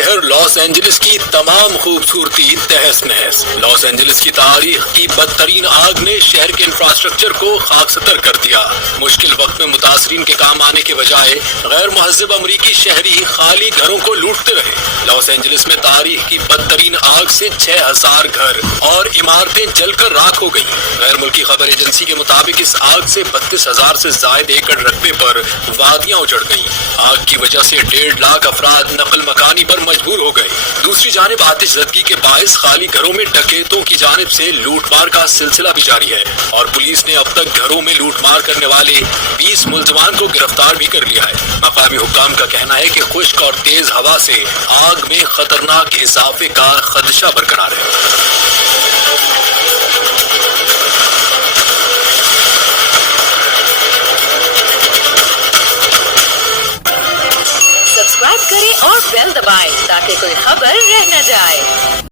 शहर Los Angeles की तमाम खूबसूरती तहस नहस। लॉस एंजलिस की तारीख की बदतरीन आग ने शहर के इंफ्रास्ट्रक्चर को खाकसतर कर दिया। मुश्किल वक्त में मुतासरीन के काम आने के बजाय गैर महज़ब अमरीकी शहरी खाली घरों को लूटते रहे। लॉस एंजलिस में तारीख की बदतरीन आग से 6000 घर और इमारतें जलकर राख हो गई। गैर मुल्की खबर एजेंसी के मुताबिक इस आग से 32,000 से ज्यादा एकड़ रकबे पर वादियां उजड़ गईं। आग की वजह से 1.5 लाख अफराद नकल मकानी पर मजबूर हो गए। दूसरी जानिब आतिशज़दगी के बायस खाली घरों में डकैतों की जानिब से लूटमार का सिलसिला भी जारी है और पुलिस ने अब तक घरों में लूटमार करने वाले 20 मुल्ज़मान को गिरफ्तार भी कर लिया है। मकामी हुक्काम का कहना है कि खुश्क और तेज हवा से आग में खतरनाक इजाफे का खदशा बरकरार है। सब्सक्राइब करें और बेल दबाएं ताकि कोई खबर रह न जाए।